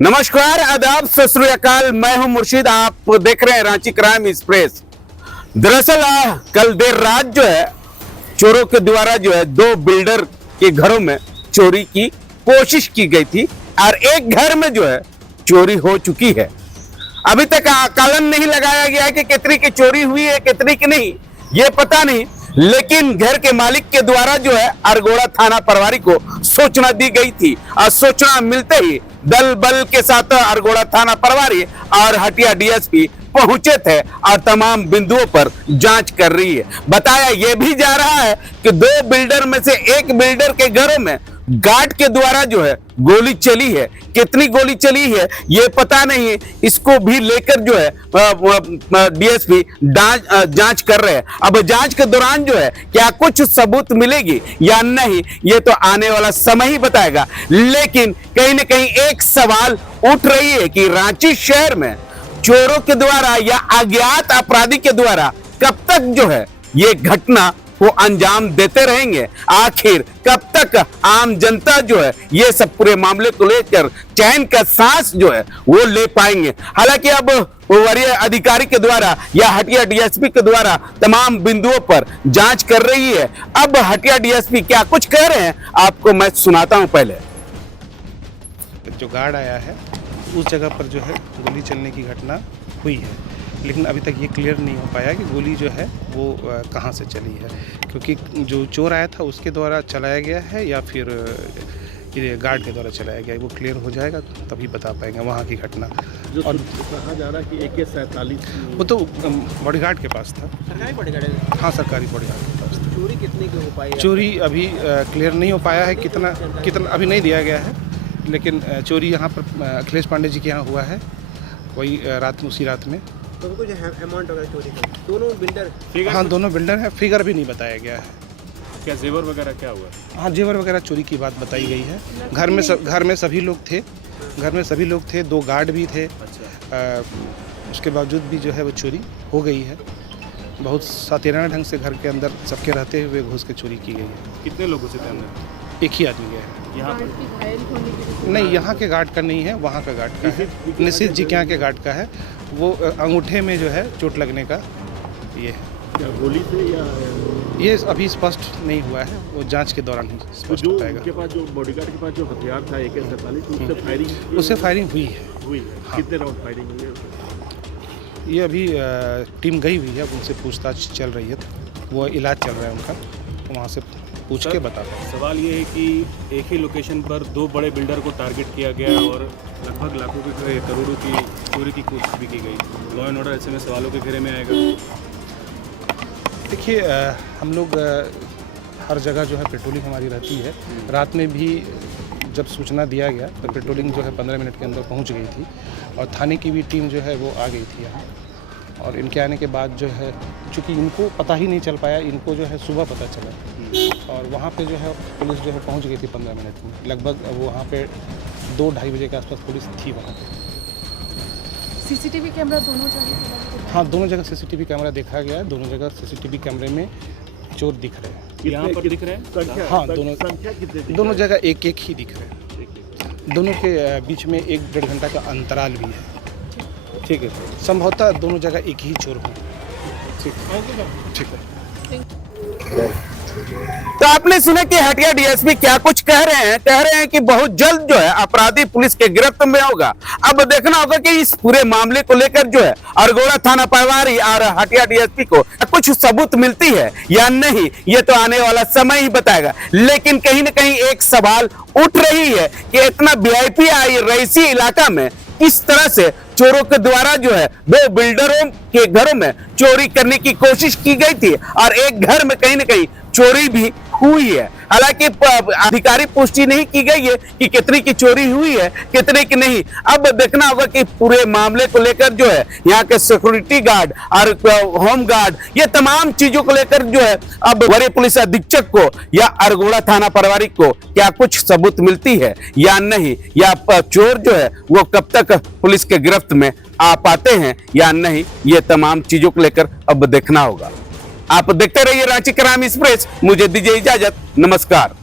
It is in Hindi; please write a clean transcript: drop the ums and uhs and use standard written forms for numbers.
नमस्कार, आदाब, सत श्री अकाल। मैं हूं मुर्शिद। आप देख रहे हैं रांची क्राइम एक्सप्रेस। दरअसल कल देर रात जो है चोरों के द्वारा जो है दो बिल्डर के घरों में चोरी की कोशिश की गई थी और एक घर में जो है चोरी हो चुकी है। अभी तक आकलन नहीं लगाया गया है कि कितनी की चोरी हुई है, कितनी की नहीं, ये पता नहीं। लेकिन घर के मालिक के द्वारा जो है अरगोड़ा थाना प्रभारी को सूचना दी गई थी और सूचना मिलते ही दल बल के साथ अरगोड़ा थाना प्रभारी और हटिया डीएसपी पहुंचे थे और तमाम बिंदुओं पर जांच कर रही है। बताया यह भी जा रहा है कि दो बिल्डर में से एक बिल्डर के घरों में गार्ड के द्वारा जो है गोली चली है। कितनी गोली चली है ये पता नहीं है। इसको भी लेकर जो है डीएसपी जांच कर रहे हैं। अब जांच के दौरान जो है क्या कुछ सबूत मिलेगी या नहीं ये तो आने वाला समय ही बताएगा। लेकिन कहीं ना कहीं एक सवाल उठ रही है कि रांची शहर में चोरों के द्वारा या अज्ञात अपराधी के द्वारा कब तक जो है ये घटना को अंजाम देते रहेंगे। आखिर कब तक आम जनता जो है ये सब पूरे मामले को लेकर चैन का सांस जो है वो ले पाएंगे। हालांकि अब वरीय अधिकारी के द्वारा या हटिया डीएसपी के द्वारा तमाम बिंदुओं पर जांच कर रही है। अब हटिया डीएसपी क्या कुछ कह रहे हैं आपको मैं सुनाता हूं। पहले जो गार्ड आया है उस जगह पर जो है गोली चलने की घटना हुई है, लेकिन अभी तक ये क्लियर नहीं हो पाया कि गोली जो है वो कहाँ से चली है, क्योंकि जो चोर आया था उसके द्वारा चलाया गया है या फिर ये गार्ड के द्वारा चलाया गया है। वो क्लियर हो जाएगा तभी बता पाएंगे वहाँ की घटना। और कहा जा रहा है कि AK-47 वो तो बॉडीगार्ड के पास था। सरकारी बॉडीगार्ड? हाँ, सरकारी बॉडीगार्ड के पास था। चोरी कितने की हो पाई? चोरी अभी क्लियर नहीं हो पाया है, कितना अभी नहीं दिया गया है, लेकिन चोरी यहाँ पर अखिलेश पांडे जी के यहाँ हुआ है, वही उसी रात में। तो कुछ अमाउंट वगैरह चोरी का दोनों बिल्डर? हाँ, दोनों बिल्डर है। फिगर भी नहीं बताया गया है। क्या जेवर वगैरह क्या हुआ? हाँ, जेवर वगैरह चोरी की बात बताई गई है। घर में सभी लोग थे, दो गार्ड भी थे। उसके बावजूद भी जो है वो चोरी हो गई है। बहुत सातेराना ढंग से घर के अंदर सबके रहते हुए घुस के चोरी की गई है। कितने लोग घुसे थे अंदर? एक ही आदमी गया है। यहाँ पर नहीं, यहाँ के गार्ड का नहीं है, वहाँ का गार्ड का है। निश्चित जी के यहाँ के गार्ड का है। वो अंगूठे में जो है चोट लगने का ये है। क्या गोली से या ये अभी स्पष्ट नहीं हुआ है, वो जांच के दौरान ही स्पष्ट हो पाएगा। उनके पास जो बॉडीगार्ड के पास जो हथियार था AK-47 उससे फायरिंग हुई है। हाँ। कितने राउंड फायरिंग हुई है? ये अभी टीम गई हुई है, अब उनसे पूछताछ चल रही है, वो इलाज चल रहा है उनका, तो वहाँ से पूछ के बता दें। सवाल ये है कि एक ही लोकेशन पर दो बड़े बिल्डर को टारगेट किया गया और लगभग लाखों के करोड़ों की चोरी की कोशिश भी की गई। लॉ एंड ऑर्डर ऐसे में सवालों के घेरे में आएगा। देखिए, हम लोग हर जगह जो है पेट्रोलिंग हमारी रहती है। रात में भी जब सूचना दिया गया तो पेट्रोलिंग जो है 15 मिनट के अंदर पहुंच गई थी और थाने की भी टीम जो है वो आ गई थी यहाँ। और इनके आने के बाद जो है चूँकि इनको पता ही नहीं चल पाया, इनको जो है सुबह पता चला और वहाँ पे जो है पुलिस जो है पहुँच गई थी 15 मिनट में। लगभग वहाँ पे 2-2:30 बजे के आसपास पुलिस थी वहाँ पे। सीसीटीवी कैमरा दोनों जगह? हाँ, दोनों जगह सीसीटीवी कैमरा देखा गया है। दोनों जगह सीसीटीवी कैमरे में चोर दिख रहे हैं। यहाँ पर दिख रहे हैं? हाँ, दोनों जगह एक ही दिख रहे हैं। दोनों के बीच में 1-1.5 घंटा का अंतराल भी है। ठीक है, संभवतः दोनों जगह एक ही चोर हो। ठीक है। तो आपने सुना कि हटिया डीएसपी क्या कुछ कह रहे हैं कि बहुत जल्द जो है अपराधी पुलिस के गिरफ्त में होगा। अब देखना होगा कि इस पूरे मामले को लेकर जो है अरगोड़ा थाना प्रभारी और हटिया डीएसपी को कुछ सबूत मिलती है या नहीं ये तो आने वाला समय ही बताएगा। लेकिन कहीं ना कहीं एक सवाल उठ रही है कि इतना वीआईपी रईसी इलाका में किस तरह से चोरों के द्वारा जो है दो बिल्डरों के घरों में चोरी करने की कोशिश की गई थी और एक घर में कहीं ना कहीं चोरी भी हुई है। हालांकि अधिकारी पुष्टि नहीं की गई है कि कितनी की चोरी हुई है, कितने की नहीं। अब देखना होगा कि पूरे मामले को लेकर जो है यहाँ के सिक्योरिटी गार्ड और होम गार्ड ये तमाम चीजों को लेकर जो है अब वरीय पुलिस अधीक्षक को या अरगोड़ा थाना प्रभारी को क्या कुछ सबूत मिलती है या नहीं, या चोर जो है वो कब तक पुलिस के गिरफ्त में आ पाते हैं या नहीं, ये तमाम चीजों को लेकर अब देखना होगा। आप देखते रहिए रांची क्राइम एक्सप्रेस। मुझे दीजिए इजाजत, नमस्कार।